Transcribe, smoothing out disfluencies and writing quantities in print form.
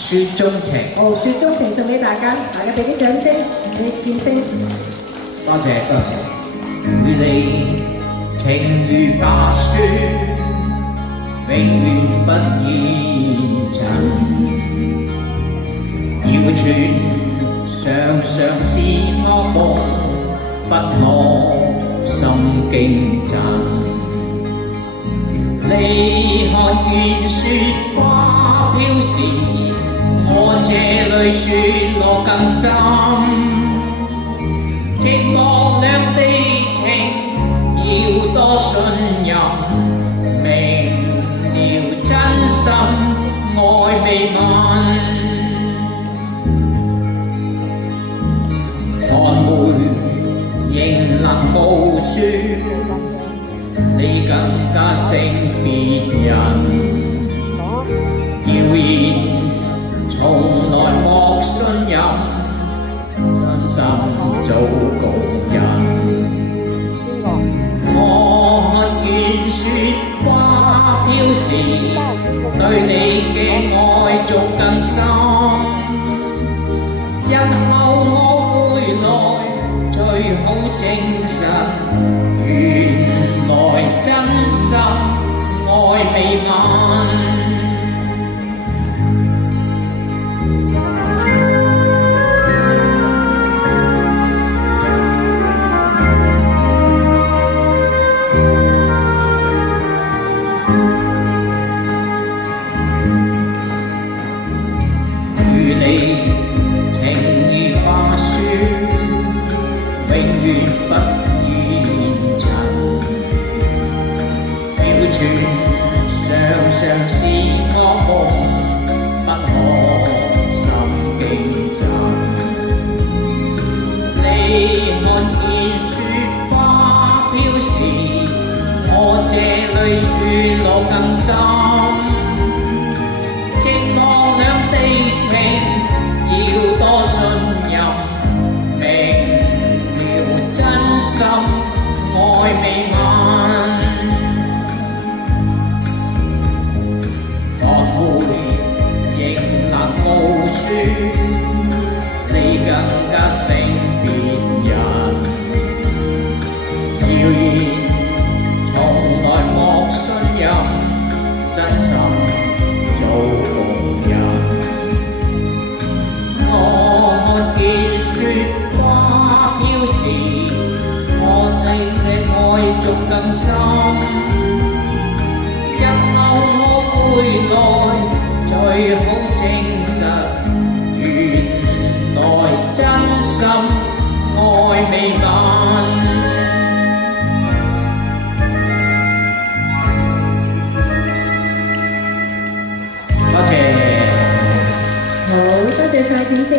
雪中情。哦，雪中情送俾大家，大家俾啲掌聲，俾啲掌聲。多謝多謝。與你情如白雪，永遠不言塵。謠傳常常是惡夢，不可心驚震。你看見雪花飄時，我這裏雪落更深。寂寞兩地情，要多信任。明了真心，愛未泯。寒梅仍能傲雪，你更加勝別人。謠言從來莫信任，真心做共人。我看見雪花飄時，對你嘅愛逐更深。日後我回來，最好證實，原來真心愛未泯。與你情如白雪，永遠不言塵。謠傳常常是惡夢，不可心驚震。你看見雪花飄時，我這裏雪落更深。寂寞兩地情，要多信任。明了真心，愛未泯。寒梅仍能傲雪，你更加勝別人。謠言從來莫信任，真心做共人。我看見雪花飄時，我令你愛逐更深。日後我回來，最好證實，原來真心愛未泯。多謝。好，多謝晒天星。